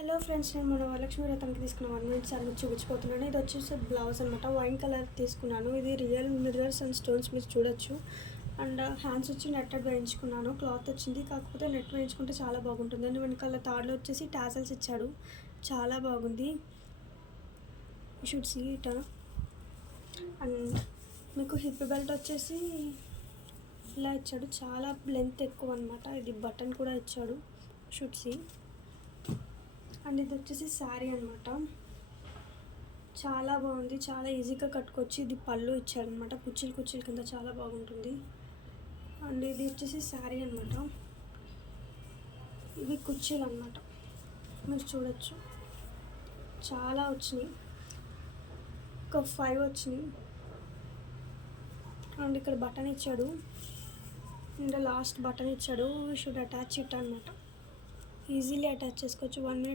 Hello friends, నేను మన వరలక్ష్మి వ్రతానికి తీసుకున్న 1 మినిట్ సారీ చూపించిపోతున్నాను. ఇది వచ్చేసి బ్లౌజ్ అనమాట. వైన్ కలర్ తీసుకున్నాను. ఇది రియల్ మిర్రర్స్ అండ్ స్టోన్స్ మీరు చూడొచ్చు. అండ్ హ్యాండ్స్ వచ్చి నెట్టెడ్ వేయించుకున్నాను. క్లాత్ వచ్చింది, కాకపోతే నెట్ వేయించుకుంటే చాలా బాగుంటుంది. అండ్ వెనకాల తాడులో వచ్చేసి టాసల్స్ ఇచ్చాడు, చాలా బాగుంది. You should see it. And మీకు హిప్ బెల్ట్ వచ్చేసి ఇలా ఇచ్చాడు, చాలా లెంత్ ఎక్కువ అనమాట. ఇది బటన్ కూడా ఇచ్చాడు, షుడ్ సీ. అండ్ ఇది వచ్చేసి శారీ అనమాట, చాలా బాగుంది, చాలా ఈజీగా కట్టుకోవచ్చు. ఇది పళ్ళు ఇచ్చారనమాట, కుర్చీలు కింద చాలా బాగుంటుంది. అండ్ ఇది వచ్చేసి శారీ అనమాట, ఇవి కుర్చీలు అనమాట, మీరు చూడొచ్చు. చాలా వచ్చినాయి, ఒక 5 వచ్చినాయి. అండ్ ఇక్కడ బటన్ ఇచ్చాడు, అండ్ లాస్ట్ బటన్ ఇచ్చాడు. షుడ్ అటాచ్ ఇట్ అనమాట, ఈజీలీ అటాచ్ చేసుకోవచ్చు. 1 మినిట్